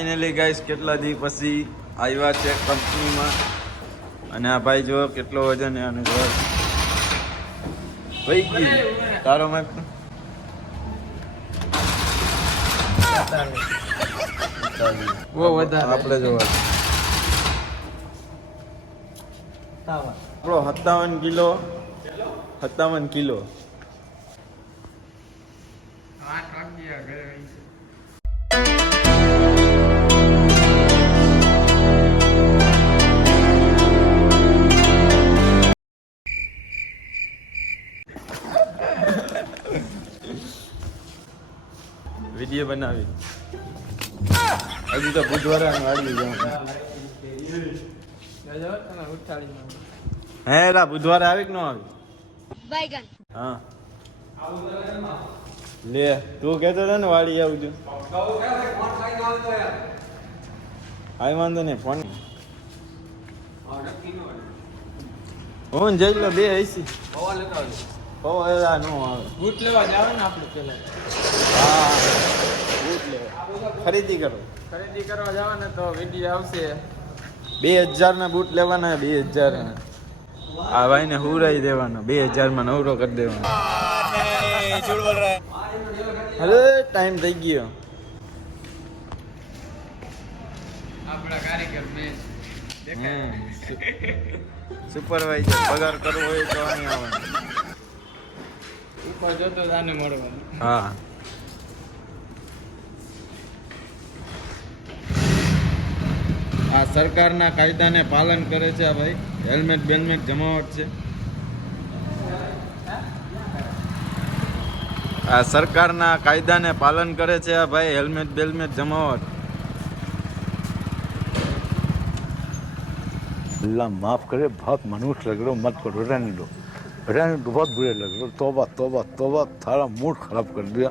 Finally guys કેટલા દી પછી આવ્યા છે કંપનીમાં? અને આ ભાઈ જો કેટલો વજન છે અને જો ભાઈ ગઈ તારો મેં બહુ વધારે. આપણે જોવા. આપણો સત્તાવન કિલો સત્તાવન કિલો. આઠ વાગ્યા ઘરે વીડિયો બનાવી. હજી તો બુધવારે વાળી જાઉં. હે રા બુધવારે આવી કે ન આવી. હા. લે તું કહેતો હતો ને વાળી આવું છું. આઈ વાંધો નહીં ફોન. હું જઈ લો બે હસી પવા નો આવે. બૂટ લેવા જાવ ને આપણે પેલા. હા બૂટ લેવા. ખરીદી કરો. ખરીદી કરવા જાવ ને તો વીડિયો આવશે. બે હજાર ના બૂટ લેવાના બે હજાર આ ભાઈ ને હુરાઈ દેવાનો બે હજારમાં નવરો કરી દેવાનો. અરે ટાઈમ થઈ ગયો. આપણા કારીગર મેં સુપરવાઇઝર પગાર કરવો હોય તો નહીં આવવાનું. આ સરકારના કાયદાને પાલન કરે છે આ ભાઈ. હેલ્મેટ બેલમેટ જમાવટ છે. આ સરકારના કાયદાને પાલન કરે છે આ ભાઈ હેલ્મેટ બેલમેટ જમાવટ. અલ્લાહ માફ કરે બહુ મનુષ્ય લગ મત કરો રહેને દો. दो रहने दो बहुत बुरे लग रहे हो तोबा तोबा तोबा थारा मूड खराब कर दिया